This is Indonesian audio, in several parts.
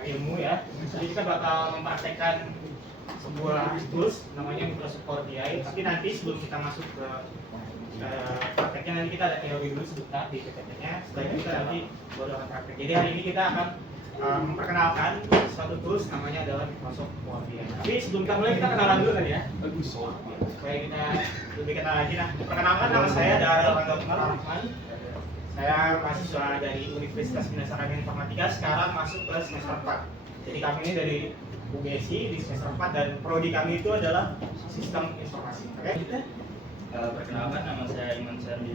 ilmu ya. Jadi kita bakal mempraktekkan sebuah tools namanya Microsoft Power BI. Tapi nanti sebelum kita masuk ke prakteknya, nanti kita ada teori dulu sebentar di PPT-nya. Setelah itu kita nanti baru akan praktek. Jadi hari ini kita akan memperkenalkan suatu tools namanya adalah Microsoft Power BI. Tapi sebelum kita mulai, kita kenalan dulu tadi ya. Supaya kita lebih kenal lagi. Nah, perkenalkan, nama saya Darel Rahman. Saya mahasiswa dari Universitas Binasaran Informatika, sekarang masuk ke semester 4. Jadi kami ini dari UGSI di semester 4 dan prodi kami itu adalah Sistem Informasi. Oke? Perkenalkan, nama saya Iman Serdi.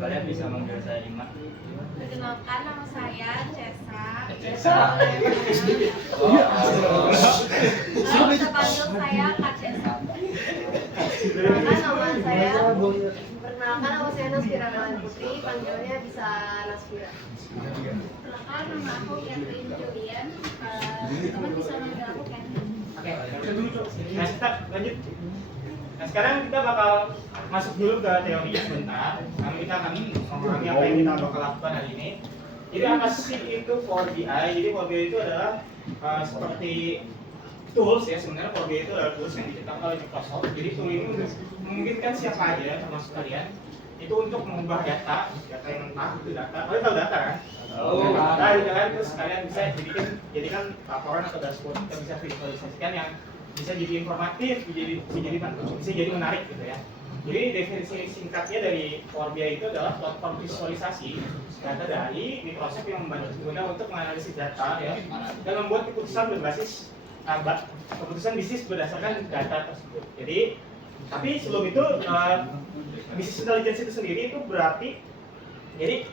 Kalian bisa manggil saya Iman. Perkenalkan, nama saya Cesa. Cesa. Bisa panggil saya Kak Cesa. Perkenalkan, nama saya Nasfira Galan Putri. Panggilnya bisa Nasfira. Perkenalkan, nama aku Catherine Julian. Teman bisa manggil aku Catherine. Oke, nah start lanjut. Nah sekarang kita bakal masuk dulu ke teorinya sebentar. Karena kita akan memahami apa yang kita bakal lakukan hari ini. Jadi apa sih itu Power BI? Jadi Power BI itu adalah seperti tools ya, sebenarnya Power BI itu adalah tools yang diciptakan oleh Microsoft. Jadi tool ini memungkinkan siapa aja termasuk kalian itu untuk mengubah data yang mentah itu data. Kalian tahu data kan? Data gitu kan, terus kalian bisa jadikan laporan atau dashboard, kita bisa visualisasikan yang bisa jadi informatif, bisa jadi menarik gitu ya. Jadi definisi singkatnya dari Power BI itu adalah platform visualisasi data dari Microsoft yang membantu pengguna untuk menganalisis data ya dan membuat keputusan berbasis keputusan bisnis berdasarkan data tersebut. Jadi tapi sebelum itu business intelligence itu sendiri itu berarti jadi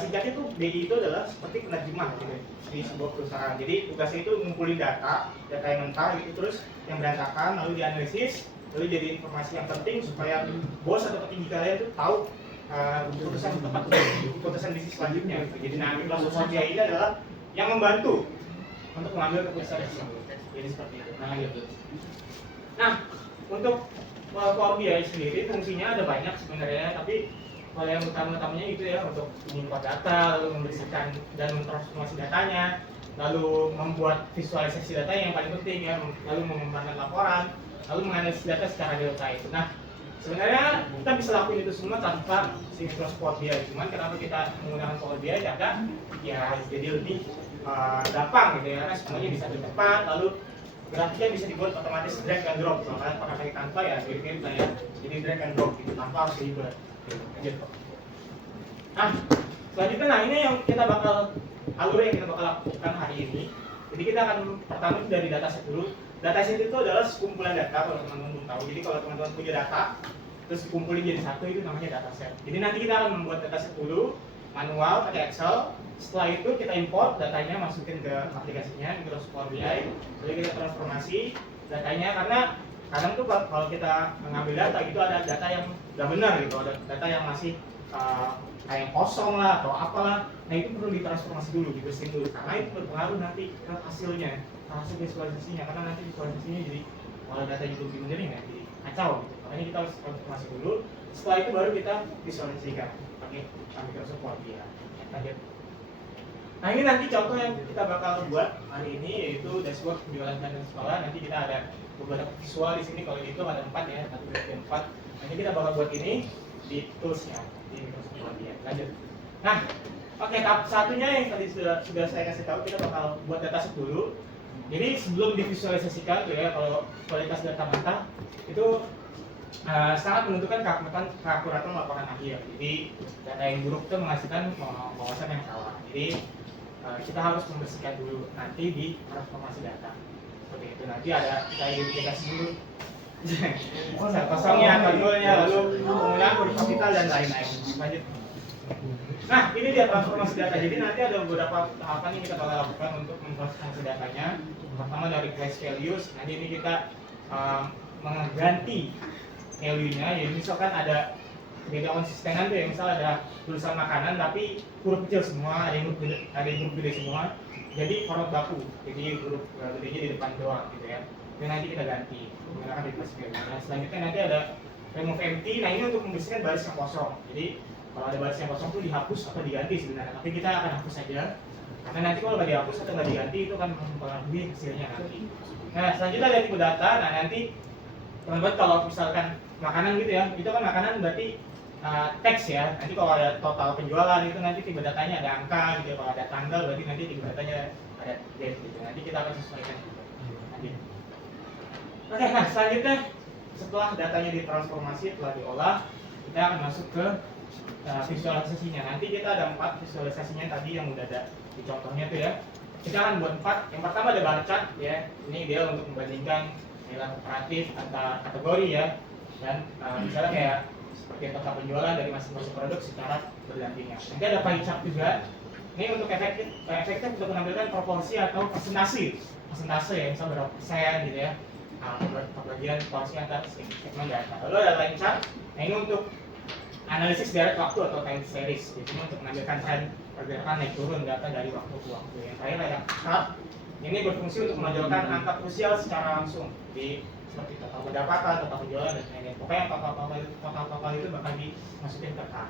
singkatnya itu BI itu adalah seperti penerjemah gitu di sebuah perusahaan. Jadi tugasnya itu ngumpulin data yang mentah gitu, terus yang berantakan lalu dianalisis, lalu jadi informasi yang penting supaya bos atau petinggi kalian itu tahu keputusan bisnis selanjutnya gitu. Jadi nah Microsoft BI ini adalah yang membantu untuk mengambil keputusan tersebut. Jadi seperti itu. Nah gitu. Nah untuk Power BI sendiri fungsinya ada banyak sebenarnya, tapi kalau yang utama-utamanya itu ya untuk mengimport data, lalu membersihkan dan mentransformasi datanya, lalu membuat visualisasi data yang paling penting ya, lalu mengembangkan laporan, lalu menganalisis data secara real time. Nah, sebenarnya kita bisa lakuin itu semua tanpa si Microsoft Power BI. Cuman kenapa kita menggunakan Power BI karena ya jadi lebih gampang gitu ya, karena semuanya bisa cepat, lalu grafiknya bisa dibuat otomatis drag and drop. Kalau kalian pakai tanpa ya mirip-mirip lah ya, jadi drag and drop gitu tanpa harus ribet. Nah, selanjutnya ini yang kita bakal lakukan hari ini. Jadi kita akan pertama dari dataset dulu. Dataset itu adalah sekumpulan data kalau teman-teman belum tahu. Jadi kalau teman-teman punya data, terus dikumpulin jadi satu itu namanya dataset. Jadi nanti kita akan membuat dataset dulu manual pakai Excel. Setelah itu kita import datanya, masukin ke aplikasinya Microsoft Power BI. Lalu kita transformasi datanya karena kadang tuh kalau kita mengambil data gitu ada data yang nggak benar gitu, ada data yang masih kayak kosong lah atau apalah. Nah itu perlu ditransformasi dulu, dibersihin dulu karena itu berpengaruh nanti ke hasilnya, hasil visualisasinya. Karena nanti visualisasinya jadi kalau data itu belum bener ya jadi kacau gitu. Makanya kita harus transformasi dulu. Setelah itu baru kita visualisasikan pakai Microsoft Power BI. Lanjut. Nah ini nanti contoh yang kita bakal buat hari ini yaitu dashboard penjualan dan sekolah. Nanti kita ada beberapa visual di sini, kalau itu ada 4 ya, 1, 2, 3, 4. Nanti kita bakal buat ini di toolsnya di Microsoft Power BI. Lanjut. Nah, oke, tahap satunya yang tadi sudah saya kasih tahu, kita bakal buat dataset dulu. Jadi sebelum divisualisasikan tuh ya, kalau kualitas data mentah itu sangat menentukan keakuratan laporan akhir. Jadi data yang buruk itu menghasilkan wawasan yang salah. Jadi kita harus membersihkan dulu nanti di transformasi data. Seperti itu. Nanti ada kita identifikasi dulu sel kosongnya, tabelnya, lalu penggunaan huruf kapital dan lain-lain. Lanjut. Nah, ini dia transformasi data. Jadi nanti ada beberapa tahapan yang kita bakal lakukan untuk memtransformasi datanya. Pertama dari place values. Nanti ini kita mengganti value-nya. Jadi misalkan ada beda konsistenan tuh ya, misal ada tulisan makanan tapi huruf kecil semua, ada yang huruf gede semua. Jadi format baku. Jadi huruf gedenya di depan doang gitu ya. Dan nanti kita ganti menggunakan replace value. Nah, selanjutnya nanti ada remove empty. Nah, ini untuk membersihkan baris yang kosong. Jadi kalau ada baris yang kosong itu dihapus atau diganti sebenarnya. Tapi kita akan hapus saja Karena nanti kalau nggak dihapus atau nggak diganti itu kan mempengaruhi hasilnya nanti. Nah selanjutnya ada tipe data. Nah nanti teman-teman kalau misalkan makanan gitu ya, itu kan makanan berarti teks ya. Nanti kalau ada total penjualan itu nanti tipe datanya ada angka gitu. Kalau ada tanggal berarti nanti tipe datanya ada date gitu. Nanti kita akan sesuaikan nanti. Oke, nah selanjutnya setelah datanya ditransformasi, telah diolah, kita akan masuk ke visualisasinya. Nanti kita ada 4 visualisasinya tadi yang udah ada di contohnya tuh ya. Kita akan buat 4. Yang pertama ada bar chart ya. Ini dia untuk membandingkan nilai komparatif antar kategori ya. Dan misalnya kayak seperti total penjualan dari masing-masing produk secara berdampingan. Nanti ada pie chart juga. Ini untuk efektif untuk menampilkan proporsi atau persentase ya, misal berapa persen gitu ya. Pembagian porsi antar segmen data. Lalu ada line chart. Nah ini untuk analisis direct waktu atau time series. Jadi untuk menampilkan tren pergerakan naik turun data dari waktu ke waktu. Yang terakhir ada chart. Ini berfungsi untuk menonjolkan angka krusial secara langsung di seperti total pendapatan, total penjualan dan lain-lain. Pokoknya total itu bakal dimasukin ke chart.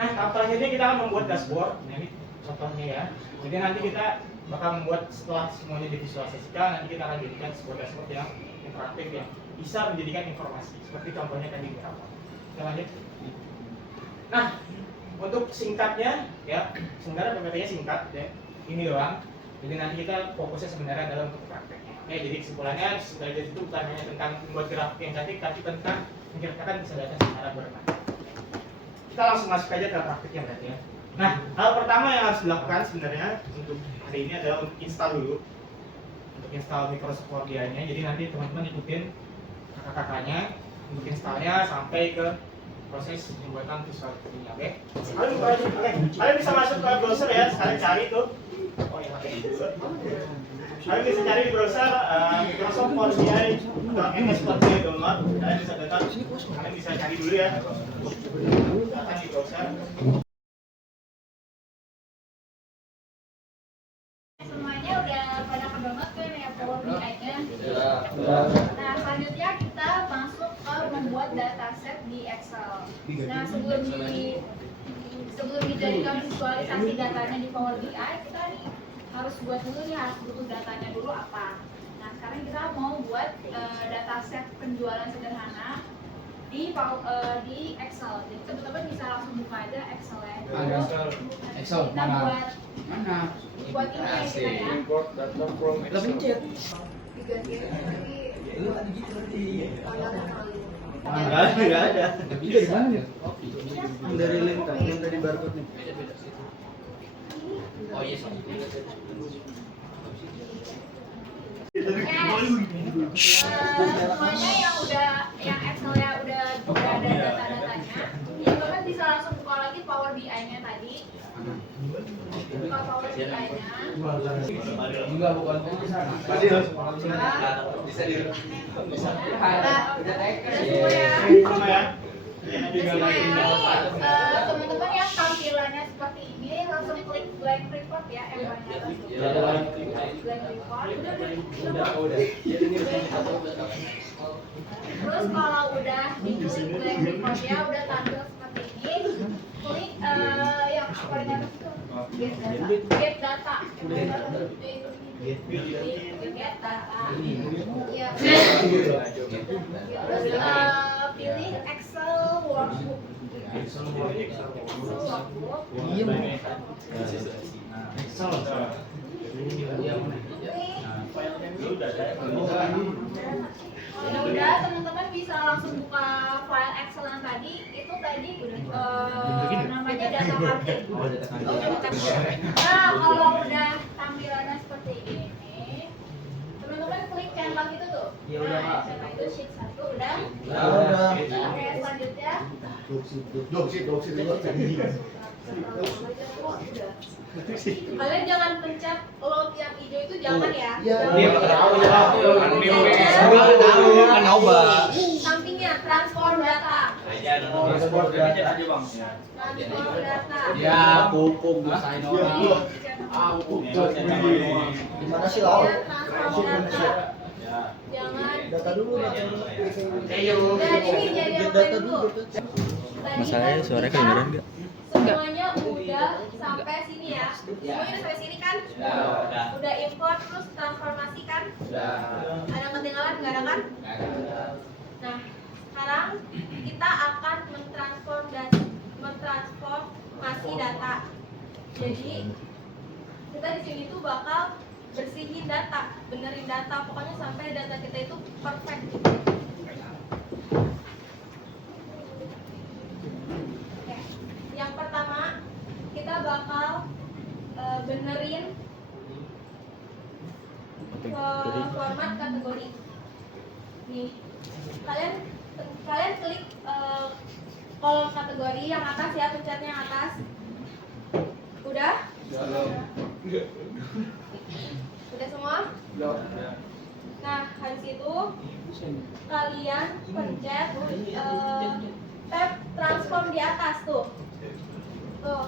Nah, tahap terakhirnya kita akan membuat dashboard. Nah, ini contohnya ya. Jadi nanti kita bakal membuat setelah semuanya divisualisasikan, nanti kita akan jadikan sebuah dashboard yang interaktif yang bisa menjadikan informasi. Seperti contohnya tadi di awal. Kita lanjut. Nah, untuk singkatnya ya, sebenarnya PPT-nya singkat ya. Ini doang. Jadi nanti kita fokusnya sebenarnya adalah untuk prakteknya. Oke, jadi kesimpulannya belajar itu bukan hanya tentang membuat grafik yang cantik, tapi tentang menceritakan bisa data secara bermanfaat. Kita langsung masuk aja ke praktiknya berarti ya. Nah, hal pertama yang harus dilakukan sebenarnya untuk hari ini adalah untuk install dulu. Untuk install Microsoft Word-nya. Jadi nanti teman-teman ikutin kakak-kakaknya untuk installnya sampai ke proses pembuatan visualisasinya. Oke. Kalian bisa masuk ke browser ya, sekalian cari tuh. Oh ya, kalian bisa cari di browser Microsoft Power BI atau MS Word download. Kalian bisa download. Kalian bisa cari dulu ya. Data di browser. Semuanya udah pada kedownload kan ya Power BI-nya. Nah, selanjutnya kita masuk ke membuat dataset di Excel. Nah, sebelum dijadikan visualisasi datanya di Power BI, kita nih harus buat dulu nih, harus butuh datanya dulu apa. Nah, sekarang kita mau buat dataset penjualan sederhana di Excel. Jadi teman-teman bisa langsung buka aja Excel ya. Excel Kita buat ini ya kita ya. Import data from Excel. Diganti lagi. Enggak ada. Bisa di mana ya? Dari link kan, yang tadi barcode nih. Oh iya. Semuanya yang Excel-nya udah ada data-datanya, teman-teman bisa langsung buka lagi Power BI-nya tadi. Buka Power BI-nya. Enggak, bukan di sana. Bisa Semua ya. Teman-teman yang tampilannya seperti ini langsung klik blank report ya, blank report. Terus kalau udah diklik blank report ya, udah tampil seperti ini, klik yang paling atas itu get data. Get data. Ya. Terus pilih Excel workbook. Excel workbook. Udah teman-teman bisa langsung buka file Excel yang tadi. Itu tadi namanya data cutting. Nah, kalau udah tampilannya seperti ini, teman-teman klik centang itu tuh. Nah, centang itu sheet 1 udah. Oke, selanjutnya. Kalian jangan pencet load yang hijau itu, jangan ya. Kan coba. Sampingnya transform data. Transport aja bang. Transform data. Ya, pupuk desain orang. Gimana sih lau? Ya, transform data. Jangan Data dulu. Dan ini jadi yang paling dulu. Masalahnya suaranya kedengeran nggak? Semuanya udah sampai sini ya. Semuanya udah sampai sini kan? Udah import terus transformasi kan? Ada yang ketinggalan nggak ada kan? Nah, sekarang kita akan mentransformasi data. Jadi kita di sini tuh bakal bersihin data, benerin data, pokoknya sampai data kita itu perfect. Oke. Yang pertama kita bakal benerin format kategori. Nih, kalian klik kolom kategori yang atas ya, pencetnya yang atas. Udah? Udah semua? Nah, habis itu kalian pencet tab transform di atas tuh. Tuh.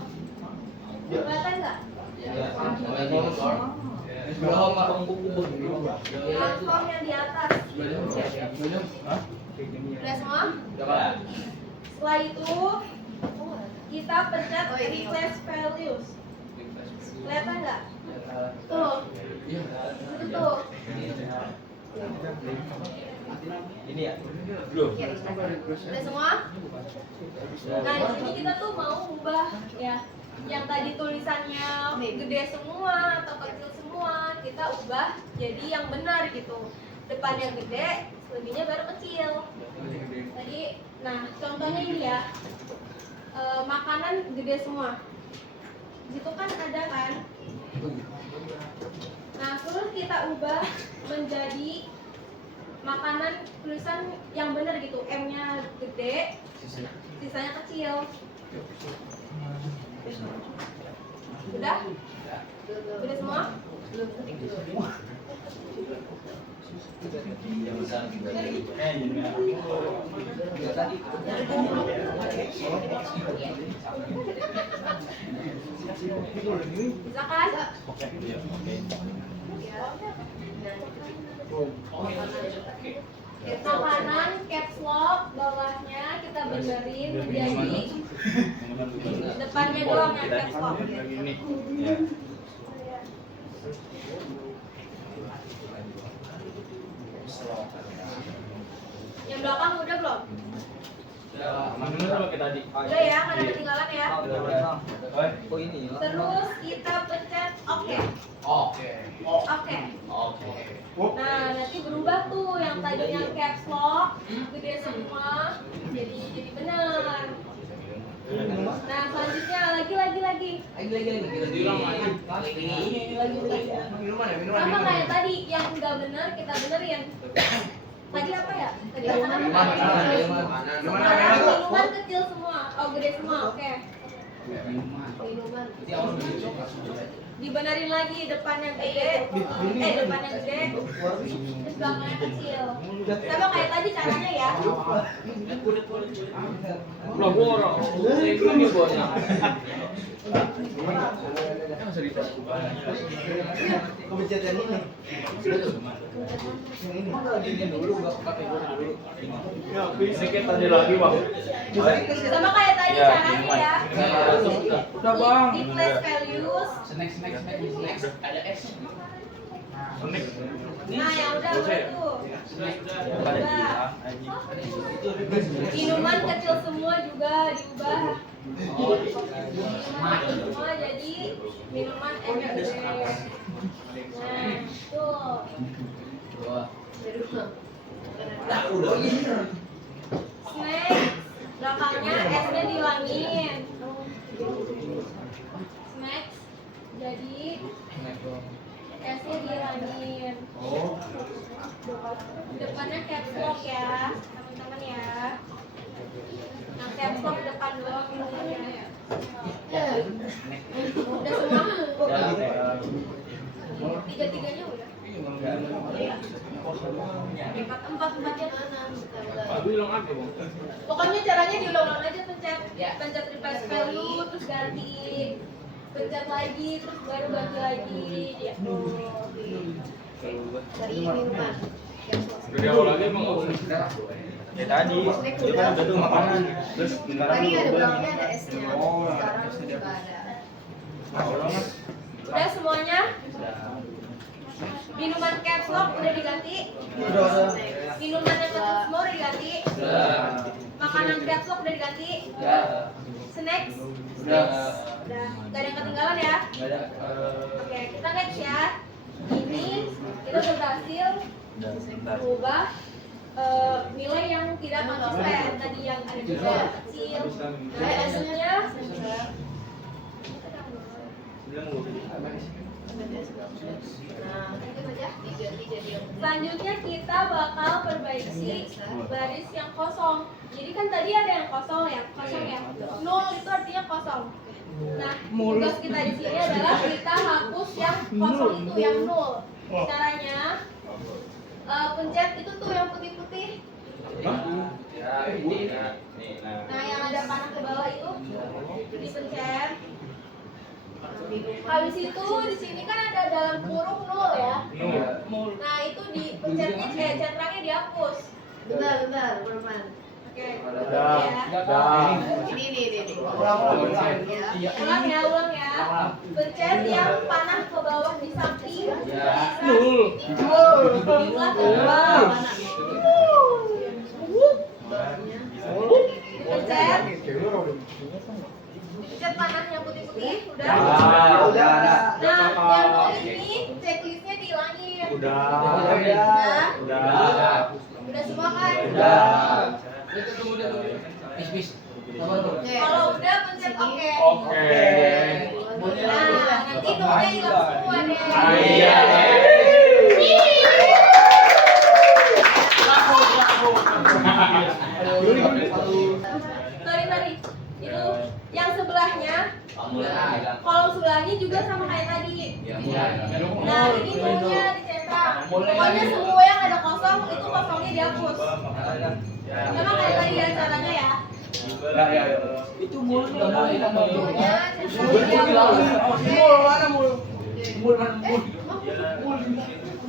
Kelihatan nggak? Transform yang di atas. Udah semua? Setelah itu kita pencet replace values. Kelihatan nggak? Tuh. Itu tuh. Ini ya? Belum. Udah semua? Nah, di sini kita tuh mau ubah ya. Yang tadi tulisannya gede semua atau kecil semua, kita ubah jadi yang benar gitu. Depannya gede, selebihnya baru kecil. Tadi, nah contohnya ini ya. Makanan gede semua. Di situ kan ada kan? Nah, terus kita ubah menjadi makanan tulisan yang benar gitu. M-nya gede, sisanya kecil. Udah? Udah semua? Bisa kan? Makanan caps lock bawahnya kita benerin menjadi depannya doang yang caps lock. Yang belakang udah belum? Udah ya, kan ada ketinggalan ya. Oh ini ya. Terus kita pencet oke. Oke. Nah, nanti berubah tuh yang tadinya caps lock gede semua jadi benar. Nah, selanjutnya lagi. Sama kayak tadi yang nggak benar kita benerin. Tadi apa ya? Tadi minuman kecil semua, gede semua, oke. Minuman. Dibenerin lagi depannya gede, depannya gede, terus belakangnya kecil. Sama kayak tadi caranya ya. Kebijakan ini. Yang ini gini dulu, nggak kategori dulu. Ya, sedikit tadi lagi, Bang. Sama kayak tadi caranya ya. Udah, Bang. Di place values. Next. Ada S. Nah, ya udah tuh. Minuman kecil semua juga diubah. Minuman kecil semua jadi minuman energi. Nah, tuh. Snack, belakangnya S-nya dihilangin. Snack, jadi S-nya dihilangin. Depannya caps lock ya, teman-teman ya. Nah, caps lock depan doang ya. Udah semua? Tiga-tiganya udah? Empat-empatnya mana? Pokoknya caranya diulang-ulang aja, pencet replace value, terus ganti, pencet lagi, terus baru ganti lagi. Dari minuman. Dari awal lagi emang ya tadi itu kan udah tuh makanan terus sekarang Tadi ada udah belakangnya ada esnya. Oh, Sekarang esnya juga ada. Udah semuanya? Minuman caps lock udah diganti? Udah. Minuman yang ketutup semua udah diganti? Makanan caps lock udah diganti? Snacks? Udah. Udah. Gak ada yang ketinggalan ya? Oke, kita next ya. Ini kita udah berhasil ubah nilai yang tidak konsisten. Tadi yang ada juga kecil. Nah, hasilnya Nah, itu aja diganti jadi yang selanjutnya kita bakal perbaiki baris yang kosong. Jadi kan tadi ada yang kosong ya, nol itu artinya kosong. Nah, tugas kita di sini adalah kita hapus yang kosong itu, yang nol. Caranya pencet itu tuh yang putih-putih. Nah, yang ada panah ke bawah itu dipencet. Habis itu di sini kan ada dalam kurung nol ya. Nah, itu dipencetnya centrangnya dihapus. bentar, pelan. Oke. Udah. Ya. Ini. Ulang ya. Pencet yang panah ke bawah di samping. Nol. Dibuat ke bawah. Pencet. Pencet panahnya putih-putih. Udah. Udah. Nah, yang mau ini checklistnya dihilangin. Udah. Udah semua kan? Kalau udah pencet oke. Nah, nanti nolnya hilang semua deh. Sorry. Itu yang sebelahnya, kolom sebelahnya juga sama kayak tadi. Nah, ini nolnya dicetak. Pokoknya semua yang ada kosong itu kosongnya dihapus. Sama kayak tadi ya caranya ya. Itu mul Nolnya centangnya dihapus.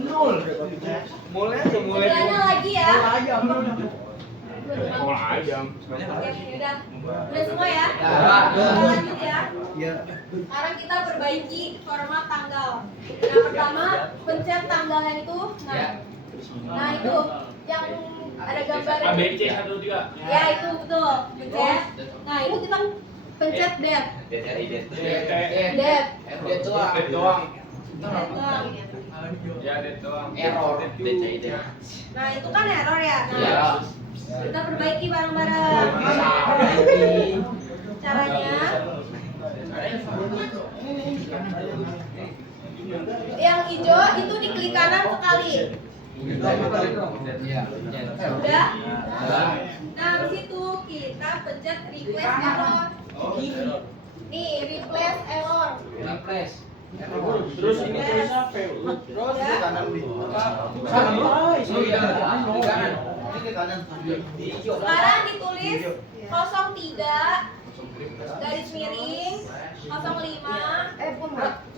Nol. Mulai Sebelahnya lagi ya. ayam. Oke, udah semua ya. Ya. Kita lanjut ya. Iya. Sekarang kita perbaiki format tanggal. Yang pertama, pencet tanggalnya itu. Nah itu yang ada gambar. ABC 1 3. Ya itu betul. Pencet. Nah itu kita pencet date. Date. Date doang. Date doang. Ya, date doang. Error. Nah itu kan error ya. Nah, Iya. kita perbaiki bareng-bareng. Caranya. Yang hijau itu diklik kanan sekali. Udah? Nah, habis itu kita pencet replace error. Nih, replace error. Terus ini tulisnya P. Udah? Sekarang ditulis 03 garis miring 05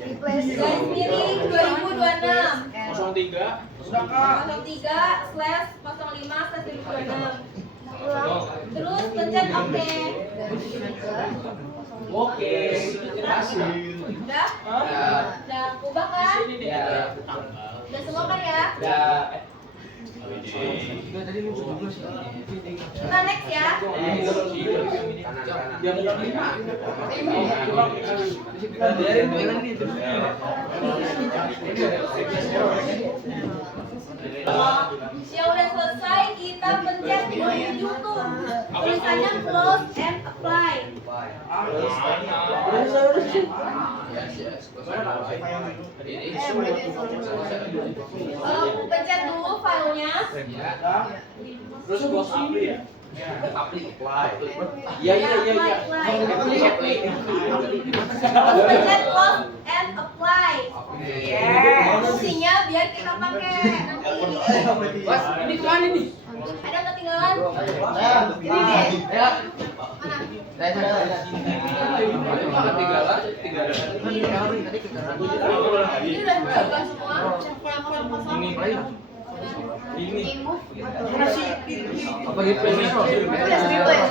replace garis miring 2026 03. 03/05/2026. Terus pencet oke. Oke. Udah? Udah ubah kan? Udah semua kan ya? Kita next ya. Yang udah selesai kita pencet menuju tuh tulisannya close and apply. Pencet dulu filenya. Terus close apply ya? Pencet close and apply. Fungsinya biar kita pakai nanti ini. Ini kemana nih? Ada ketinggalan? ini deh. Mana? Ini udah semua. Yang kosong-kosong. Imove atau Apa gitu? itu udah seribu ya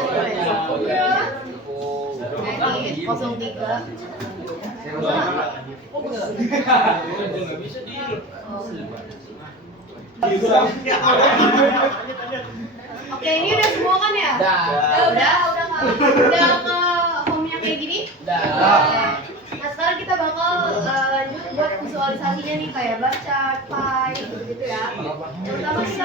ini 03 Oke, ini udah semua kan ya? Udah ke home-nya kayak gini? Nah, sekarang kita bakal lanjut buat visualisasinya nih kayak bar chart, pie, gitu-gitu ya. Yang pertama kita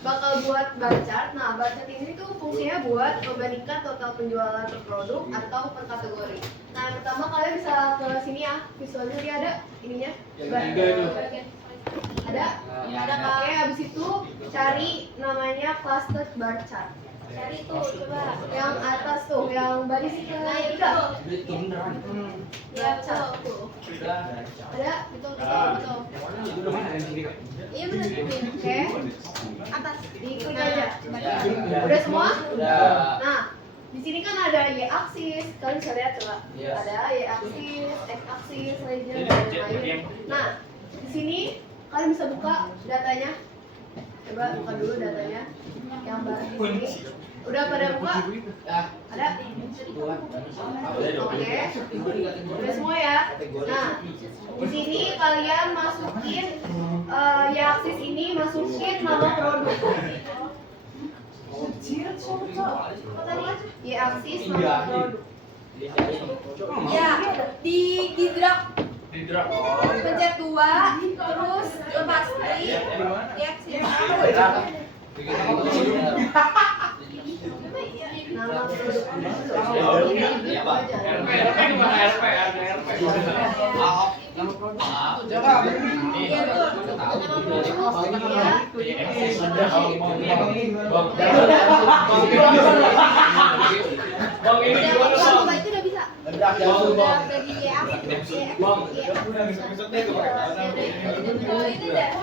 bakal buat bar chart. Nah, bar chart ini tuh fungsinya buat membandingkan total penjualan per produk atau per kategori. Nah, yang pertama kalian bisa ke sini ya, visualisasi ada ininya. Ada? Ada Kak. Oke, habis itu cari namanya cluster bar chart. Cari tuh, coba. Yang atas tuh, yang baris ketiga. Bar chart tuh. Ada? Betul. Iya benar. Oke. Atas. Diklik aja. Udah semua? Nah, di sini kan ada y-aksis, kalian bisa lihat coba. Ada y-aksis, x-aksis, legend, dan lain-lain. Nah, di sini kalian bisa buka datanya. Coba buka dulu datanya. Yang baru di sini. Udah pada buka? Ada? Oke. Udah semua ya. Nah, di sini kalian masukin y-aksis ini masukin nama produk. Y-aksis nama produk. Ya, di drag. Pencet 2, terus lepas klik, reaksi. Nama produk. Iya betul. Nama produk itu udah bisa. Udah bagi ini dah.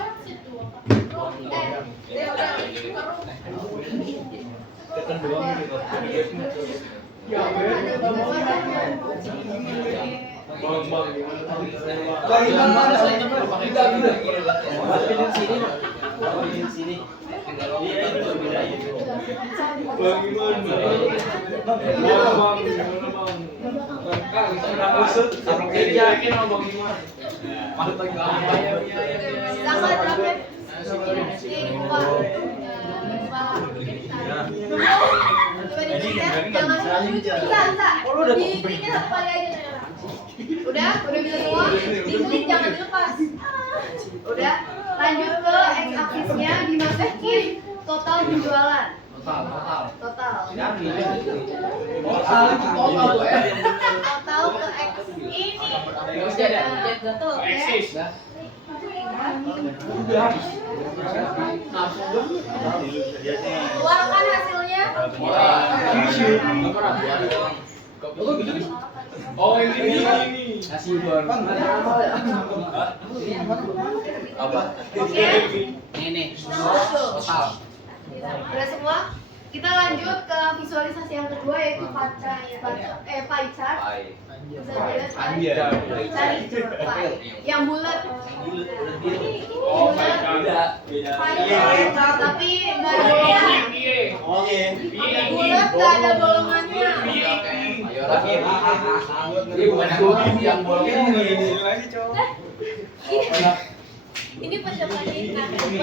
Udah bisa semua? Diklik jangan dilepas. Udah, lanjut ke x-aksisnya dimasukin total penjualan. Total ke x ini. Betul, ya. Keluarkan hasilnya. Oh ini. Oke. Ini. Total. Udah semua? Kita lanjut ke visualisasi yang kedua yaitu pie chart. Bisa dilihat cari pie yang bulat. Oh, Bulat. beda. Pie tapi nggak ada bolongan. Bulat nggak ada bolongannya. Yang bolong Ini pencapaian ikan. Oke.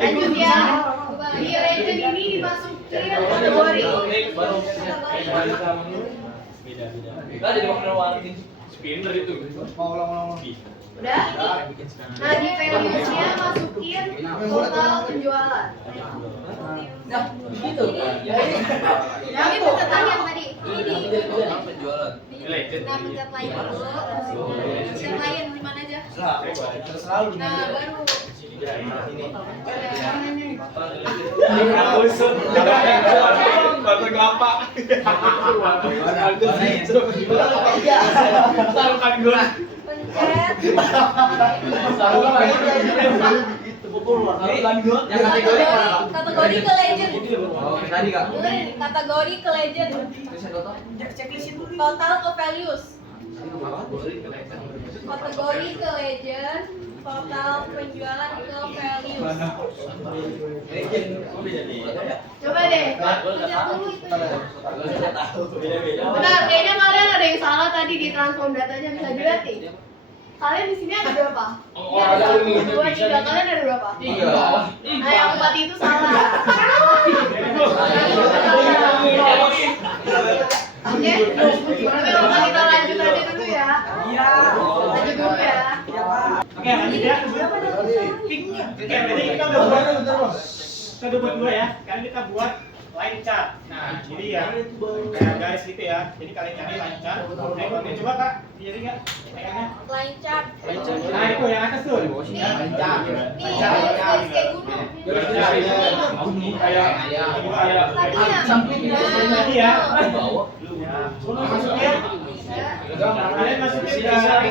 Lanjut ya. Di legend ini dimasukin kategori. Spinner itu. Udah? Nah, di values-nya masukin total penjualan. Ini pencet yang tadi. Ini di Legend. Nah, pencet lain dulu. Pencet lain di mana aja? Nah, baru. Batu kelapa. Taruhkan gue. Pencet. Yang kategori mana? Kategori ke legend. Oh, tadi Kak. Kategori ke legend. Total ke values. Kategori ke legend. Total penjualan ke values. Coba deh. Lihat dulu itu ya. Benar, kayaknya kalian ada yang salah tadi di transform datanya, bisa dilihat nih. Kalian di sini ada berapa? Ya, ada 1, 2, 3. Kalian ada berapa? 3. Nah, yang 4 itu salah. Oke, tapi kalau kita lanjut aja dulu ya. Iya. Lanjut dulu ya. Oke, lanjut ya. Oke, jadi kita udah buat dua ya. Sekarang kita buat line chart. Nah, jadi ya kayak garis gitu ya. Jadi kalian cari line chart. Oke, coba Kak, jadi nggak? Kayaknya. Line chart. Nah, itu yang atas tuh. Nih, garis kayak gunung. Tadi ya. Masukin. Kalian masukin ke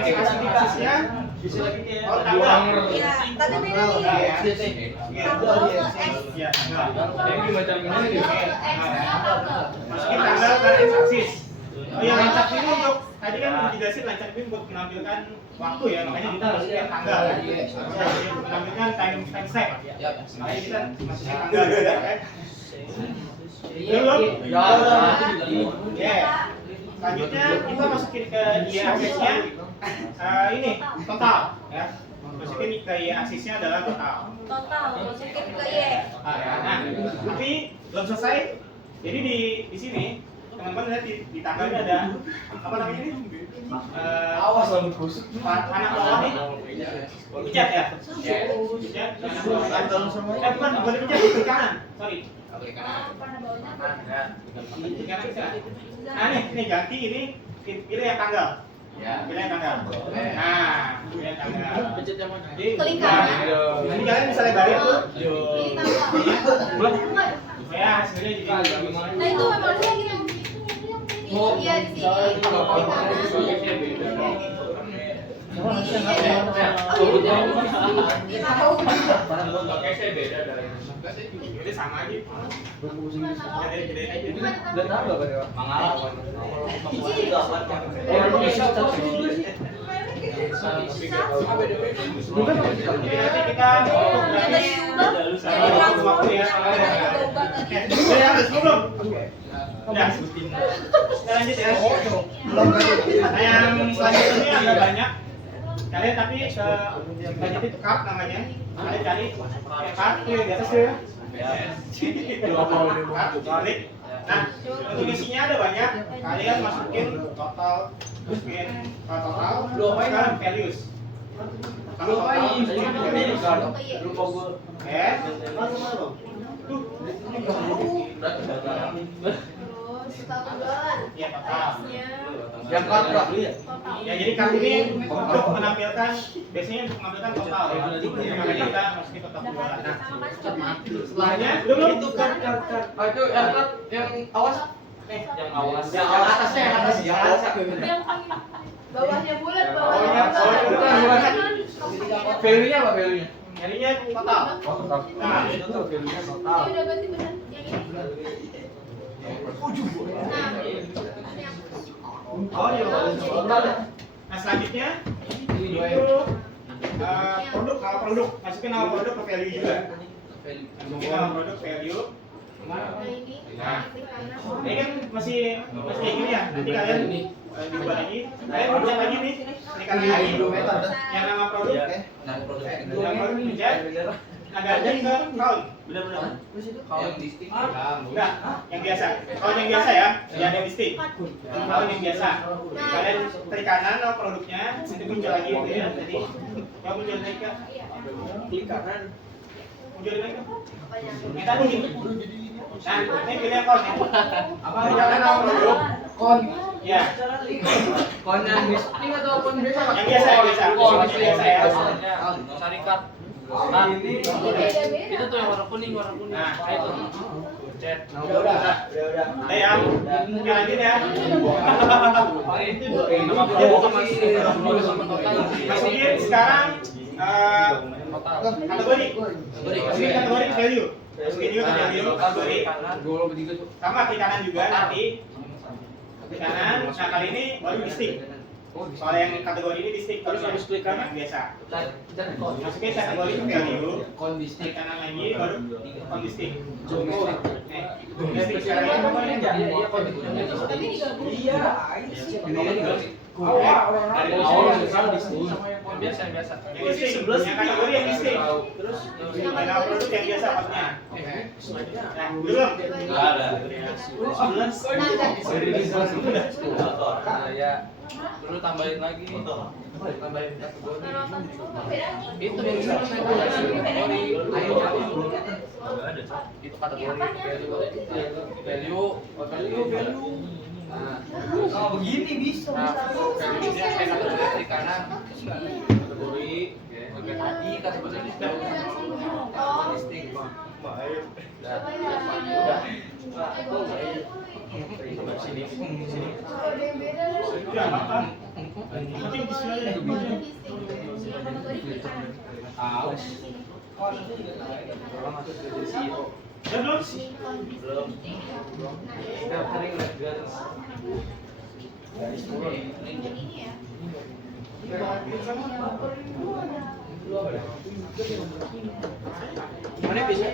klasifikasinya. Oh, tanggal. Iya, tapi beda nih. Tanggal ke X. Iya, tanggal. Tanggal ke X-nya tanggal. Masukin tanggal dan X-axis. Oh ya, lancak ini untuk tadi kan udah dijelasin lancak ini buat menampilkan waktu ya, makanya kita masukin tanggal. Menampilkan time step. Makanya kita masukin tanggal ya kan. Belum? Oke. Selanjutnya kita masukin ke y-axisnya ini total ya. Masukin ke y-axisnya adalah total. Total, masukin ke Y. Nah, tapi belum selesai. Jadi di sini teman-teman lihat di tanggalnya ada apa namanya ini? Awas rambut busuk. Anak bawah nih. Pijat ya? Pijat. Bukan pijat, kiri kanan. Sorry. Warna bawahnya apa? Kiri kanan bisa. Nah nih ganti ini pilih yang tanggal. Pilih yang tanggal. Nah, pilih yang tanggal. Jadi Klik kanan. nanti kalian bisa lebarin tuh. Pilih tanggal. Ya hasilnya jadi Nah itu memangnya gitu. Iya di sini. Klik kanan. ini sama aja. Gedein aja. Jadi nanti kita waktu ya. Udah sebelum. Udah. Kita lanjut ya. Nah, yang selanjutnya ada banyak. Kalian tapi budget itu card namanya. Kalian cari card tuh yang di atas ya. Balik. Nah, untuk isinya ada banyak. Kalian masukin total, sekarang values. Terus total penjualan. Ya total. Yang berapa? Ya jadi kartu ini untuk menampilkan biasanya untuk menampilkan total ya. Makanya kita masukin total penjualan. Nah, setelahnya belum Itu kan itu yang awas. Yang awas. Yang atasnya yang atas ya. Yang paling Bawahnya bulat, bawahnya bulat. Value-nya apa value-nya? jadinya total. Nah, itu tuh value-nya total. udah ganti bener yang ini. Nah selanjutnya itu produk, nama produk, masukin nama produk ke value juga. Masukin nama produk value. Nah ini. Nah, ini kan masih kayak gini ya. Nanti kalian diubah lagi. Kalian pencet lagi nih. Klik lagi. Yang nama produk. Nama produk pencet. Agak aja ke count. Enggak, yang biasa. Kalau yang biasa ya, tidak ada di stick. Kalau yang biasa, kalian klik kanan nama produknya, nanti muncul lagi gitu ya. Jadi, yang muncul lagi ke klik kanan. Muncul lagi ke yang tadi nih. Nah, ini pilih count ya. Apa kanan nama produk? Kon. Ya. Kon yang listing atau kon biasa? Yang biasa, yang biasa. Yang biasa ya. Syarikat. Nah, beda-beda. Itu tuh yang warna kuning. Nah, itu. Chat. Udah ya. Oke, lanjut ya. Nama produk sama Masukin sekarang Total. Kategori. Masukin kategori value. Masukin juga ke value kategori. Gol bertiga tuh. Sama klik kanan juga nanti. Klik kanan. Nah kali ini baru di stick. Soal yang kategori ini di stick terus harus klik kanan biasa. Masukin kategori value. Klik kanan lagi baru di stick. Di stick sekarang ini apa nih? Tapi digabung. Dari awal Biasa. yang di stick, yang kategori yang di stick. Terus yang produk yang biasa hotnya. Nah, belum. Enggak ada. Nah, ya. Dulu tambahin lagi. Tambahin kategori. Itu yang kategori. Itu kategori value. Oh begini bisa. Nah, value-nya kayak kategori kanan. Kategori kayak tadi kategori listing. Ya, apa? Penting visualnya. Ya belum? Mana bisa?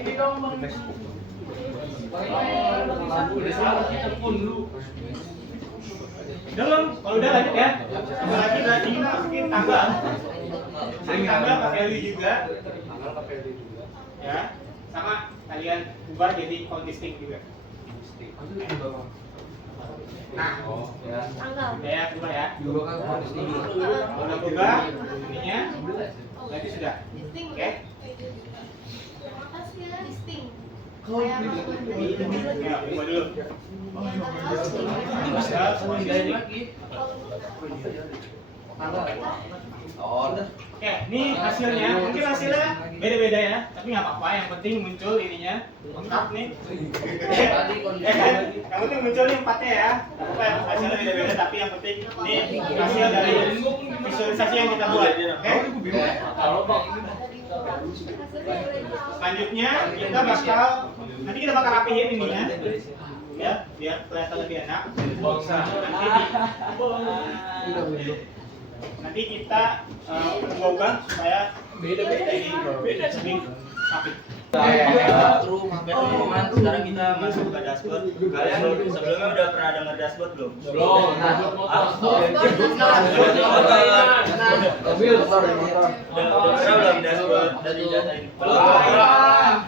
Belum. Kalau udah lanjut ya. Lagi berarti masukin tanggal. Tanggal ke value juga. Ya. Sama kalian ubah jadi count listing juga. Nah, Tanggal. ya ubah ya. Juga kan harus tinggi. Kalau udah ubah ininya, berarti sudah. Listing. Oke. Makasih ya. Listing. Ya, ubah dulu. Oke, ini hasilnya. Mungkin hasilnya beda-beda ya, tapi nggak apa-apa. Yang penting muncul ininya lengkap nih. Yang penting muncul nih empatnya ya. Nggak apa-apa ya, hasilnya beda-beda, tapi yang penting ini hasil dari visualisasi yang kita buat. Oke. Selanjutnya kita bakal rapihin ininya. Ya, biar kelihatan lebih enak. Nanti kita ubah supaya beda-beda ini lebih rapi. Teman-teman, sekarang kita masuk ke dashboard. Kalian sebelumnya udah pernah dengar dashboard belum? Belum. Udah pernah belum dashboard dari data ini?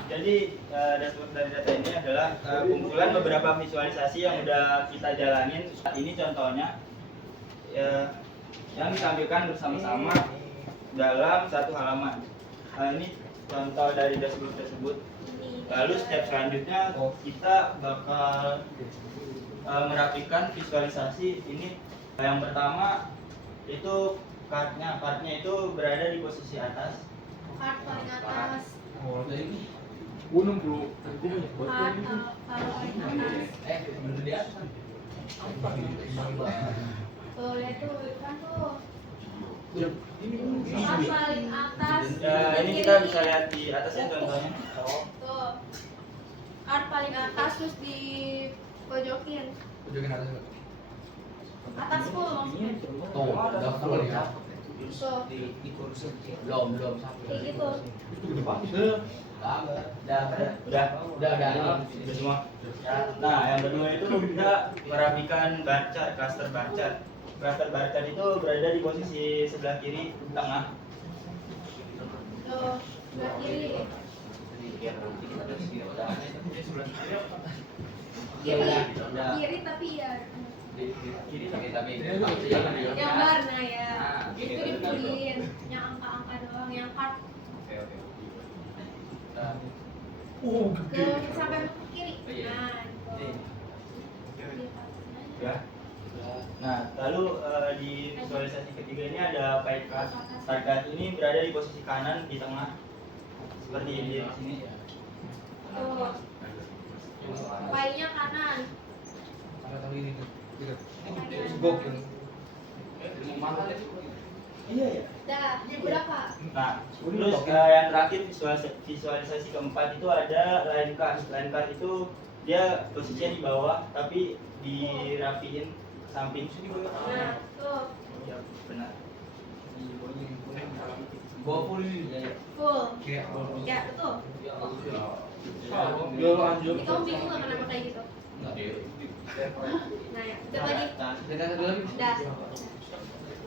Jadi dashboard dari data ini adalah kumpulan beberapa visualisasi yang udah kita jalanin. Saat ini contohnya yang ditampilkan bersama-sama dalam satu halaman. Nah, ini contoh dari dashboard tersebut. Lalu step selanjutnya kita bakal merapikan visualisasi ini. Yang pertama itu kartnya itu berada di posisi atas. Kart paling atas. Gunung dulu. Kart paling atas. Tuh, lihat tuh, kan tuh. Kart paling atas. Ini kita bisa lihat di atasnya contohnya. Tuh. Kart paling atas terus di pojokin. Tunjukin atas. Atas full maksudnya. Tuh, daftar ya. Tuh. Belum Kayak gitu. Udah semua. Nah, yang kedua itu kita merapikan bar chart, cluster bar chart. Cluster bar chart itu berada di posisi sebelah kiri tengah. Tuh, sebelah kiri. Kiri tapi ya. Yang warna ya. Itu dipilihin. Yang angka-angka doang, yang part ke sampai ke kiri. Nah, gitu. Ya. Nah, lalu di visualisasi ketiga ini ada pie chart. Pie chart ini berada di posisi kanan di tengah. Seperti ini di sini. Tuh. Pie-nya kanan. Gokil. Iya ya. Dah, udah Kak. Nah, terus yang terakhir visualisasi keempat itu ada line card. Line card itu dia posisinya di bawah tapi dirapiin ke samping. Nah, tuh. Ya, benar. Bawa full ini. Full. Kayak Ya, betul. Yo lanjut. Ini kamu bingung nggak kenapa kayak gitu? Enggak deh. Nah, ya. Coba lagi. Kita satu lagi. Dah.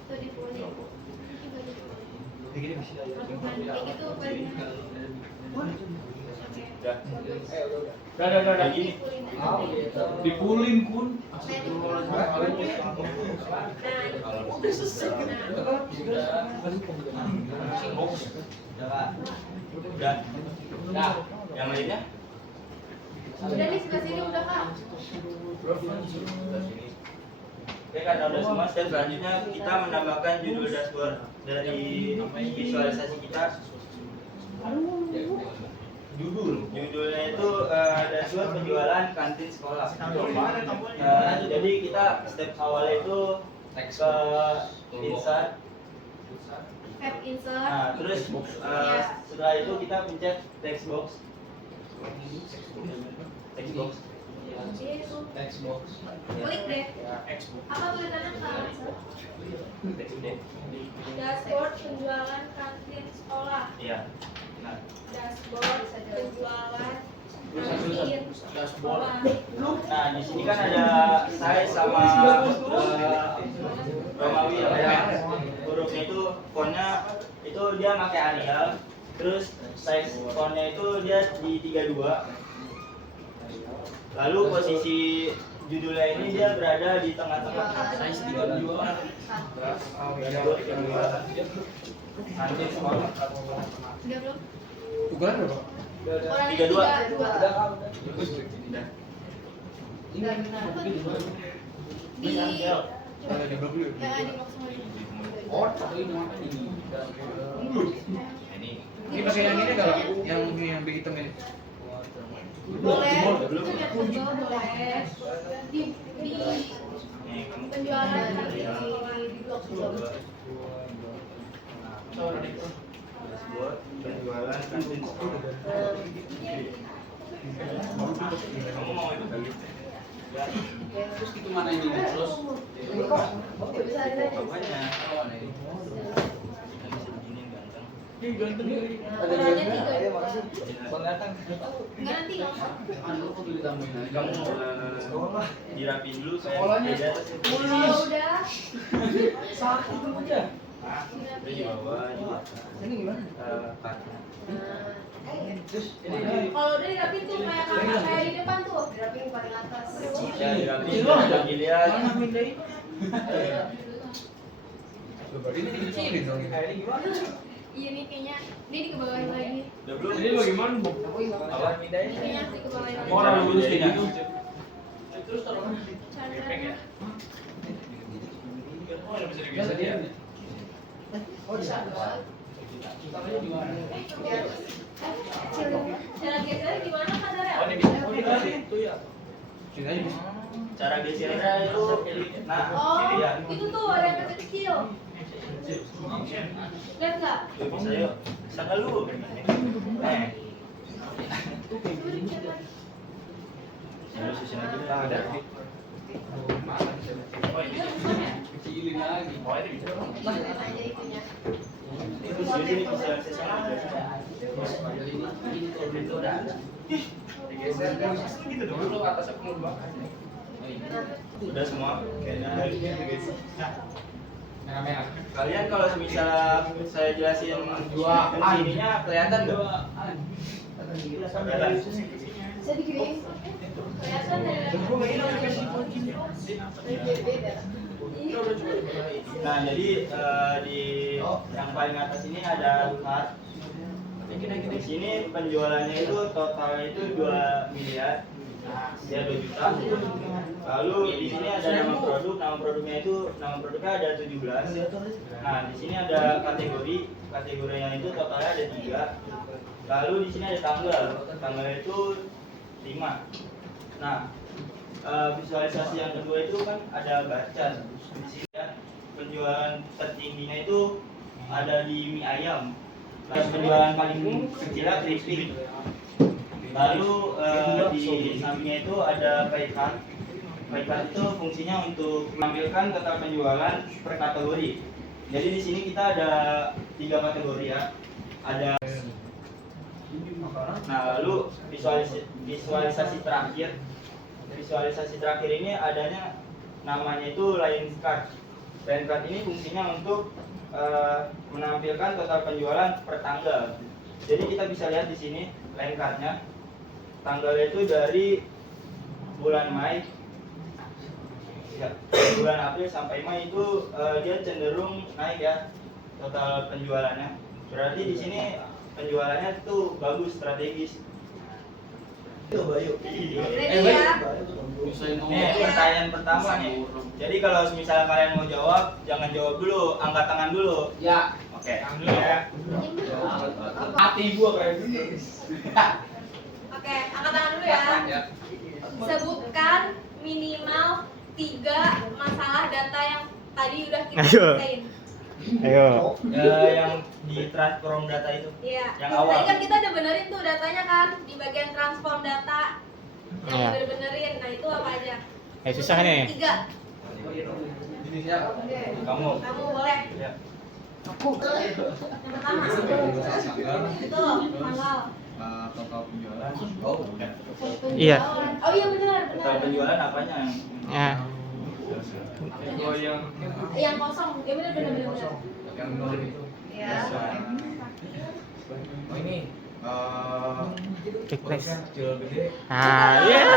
Tuh di full nih. Kayak gitu paling. Udah. Udah. Kayak gini. Dipulin kun. Udah. Nah, yang lainnya? Udah nih sebelah sini udah Kak. Oke, karena udah semua, step selanjutnya kita menambahkan judul dashboard dari visualisasi kita. Judulnya itu dashboard penjualan kantin sekolah. Jadi kita step awalnya itu ke insert. Tab insert. Nah, terus setelah itu kita pencet text box. Text box. Jadi itu. Xbox. Klik deh. Apa tulisannya Kak? Text box. Dashboard penjualan kantin sekolah. Iya. Nah, Dashboard penjualan kantin sekolah. nah di sini kan ada size sama Romawi ya. Hurufnya itu fontnya itu dia pakai Arial. Terus size fontnya itu dia di 32. Lalu posisi judulnya ini dia berada di tengah-tengah. Size 32. Kantin sekolah. Udah belum? Ukuran berapa? Orangnya 32. 32. Udah. Di Ada jam berapa dulu? yang di box semua ini. Oh, satu ini apa ini? Ini pakai yang ini enggak? Yang ini yang big hitam ini. Boleh. Itu lihat foto boleh. Di Nih, kamu penjualan kantin di blog juga. dashboard penjualan kantin sekolah. Kamu mau ikut lagi? Ya. Terus itu mana ini? Terus Bisa ada. Bapaknya. Bisa begini ganteng. Ukurannya 3. Bang ganteng. Enggak nanti nggak usah. anu kok tuh ditambahin aja. Kamu dirapiin dulu kayak Sekolahnya beda. Udah. Sakit itu aja. Udah di bawah juga. Ini gimana? Kartnya. Terus Kalau udah dirapiin tuh kayak di depan tuh, dirapiin paling atas. Ya dirapiin udah dilihat. mana mindai? Berarti ini dikecilin dong ini. Iya nih kayaknya ini dikebawain lagi. Udah belum? Ini bagaimana, Bu? Apa? Ini kayaknya dikebawain lagi. Orang lulus kayak gitu. Terus tolong caranya. Biasa dia. Oh, bisa. Caranya gimana? Cara geser gimana Kak Daryl? Oh, ini bisa. Oh, ini itu ya. Sini aja bisa. Cara gesernya itu nah, Oh, ini ya. itu tuh ada yang kecil. Lihat nggak? Tuh, bisa yuk. Bisa nggak lu? Harus susun lagi. Ada. Oh, ini bisa. Kecilin lagi. Oh, ini bisa. Kecilin aja itunya. Itu sini bisa sesuai. Itu udah ada. Digeser kan gitu dulu atasnya penuh banget. Udah semua. Kayaknya digeser. Merah-merah. Kalian kalau misalnya saya jelasin ininya kelihatan nggak? Kelihatan. Bisa dikirim. Kelihatan dari beda. Nah, jadi di yang paling atas ini ada card. Di sini penjualannya itu totalnya itu 2 miliar. Ya 2 juta. Lalu di sini ada nama produk, nama produknya ada 17. Nah, di sini ada kategorinya itu totalnya ada 3. Lalu di sini ada tanggalnya itu 5. Nah, visualisasi yang kedua itu kan ada bacan. Di sini ya, penjualan tertingginya itu ada di mie ayam. Terus penjualan paling kecilnya crispy. Lalu di sampingnya itu ada pie card. Pie card itu fungsinya untuk menampilkan total penjualan per kategori. Jadi di sini kita ada 3 kategori ya. Ada. Nah, lalu visualisasi terakhir. Visualisasi terakhir ini adanya namanya itu line card. Line card ini fungsinya untuk menampilkan total penjualan per tanggal. Jadi kita bisa lihat di sini line cardnya. Tanggalnya itu dari bulan Mei, ya, bulan April sampai Mei itu dia cenderung naik ya total penjualannya. Berarti di sini penjualannya itu bagus, strategis. Itu Bayu. Nih pertanyaan pertama nih. Jadi kalau misalnya kalian mau jawab, jangan jawab dulu, angkat tangan dulu. Ya. Oke. Ya. Hati gua kayak gini. Oke, angkat tangan dulu ya. Sebutkan minimal 3 masalah data yang tadi udah kita Ayo. selesaiin. Ayo. Yang di transform data itu. Iya. Yang awal. Tadi kan kita udah benerin tuh datanya kan di bagian transform data. Yang Iya. bener-benerin. Nah, itu apa aja? Susah nih. 3. Ini siapa? Kamu. Kamu boleh. Ya. Yang pertama. Itu loh, tanggal. Total penjualan. Oh, udah. Iya. Oh iya benar, Total benar. penjualan apanya? Ya. Oh, Yang kosong. Ya benar benar benar. benar. yang nol itu. Ya. Oh ini. Klik place. Kecil gede. Ah, iya.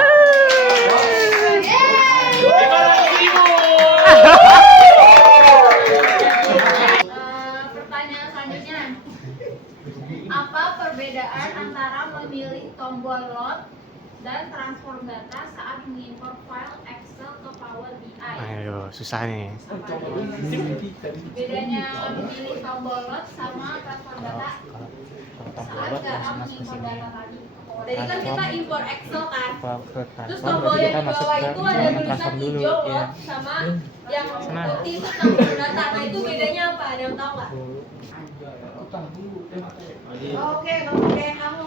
Pertanyaan selanjutnya. Apa perbedaan antara memilih tombol load dan transform data saat mengimport file Excel ke Power BI? Ayo, susah nih. Bedanya memilih tombol load sama transform data saat mengimport data tadi. Jadi kan kita import Excel kan. Terus tombol yang di bawah itu ada tulisan hijau load sama yang putih itu transform data. Nah itu bedanya apa? Ada yang tahu nggak? Oke, kamu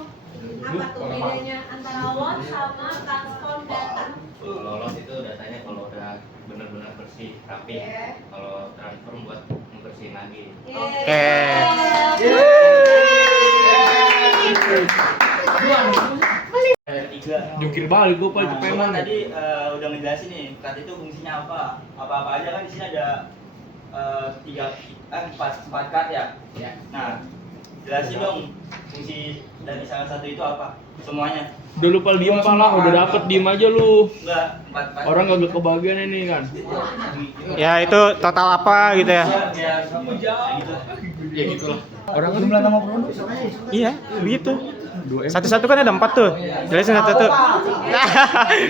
apa tuh bedanya antara load sama transform data? Kalau loss itu datanya kalau udah benar-benar bersih, rapi. Kalau transform buat membersihin lagi. Tiga. Jungkir balik gua Pak, Cuma tadi udah ngejelasin nih, cut itu fungsinya apa? Apa-apa aja kan di sini ada empat cut ya. Ya. Nah, jelasin dong fungsi dari salah satu itu apa? Semuanya. Udah lupa diem pala, udah dapet diem aja lu. Enggak, empat. Orang kagak kebagian ini kan. Ya itu total apa gitu ya? Ya, gitu. Ya gitu lah. Orang kan jumlah nama produk. Iya, begitu. Satu-satu kan ada 4 tuh. Jelasin satu-satu.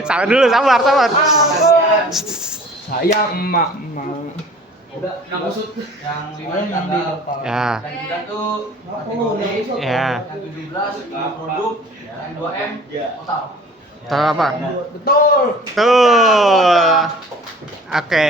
Sabar dulu, sabar. Saya emak. Udah, yang kusut. Yang 5 ini tanggal. Ya. Yang 3 tuh kategori. Ya. Yang 17 produk. Yang 2M total. Total apa? Betul. Tuh. Oke.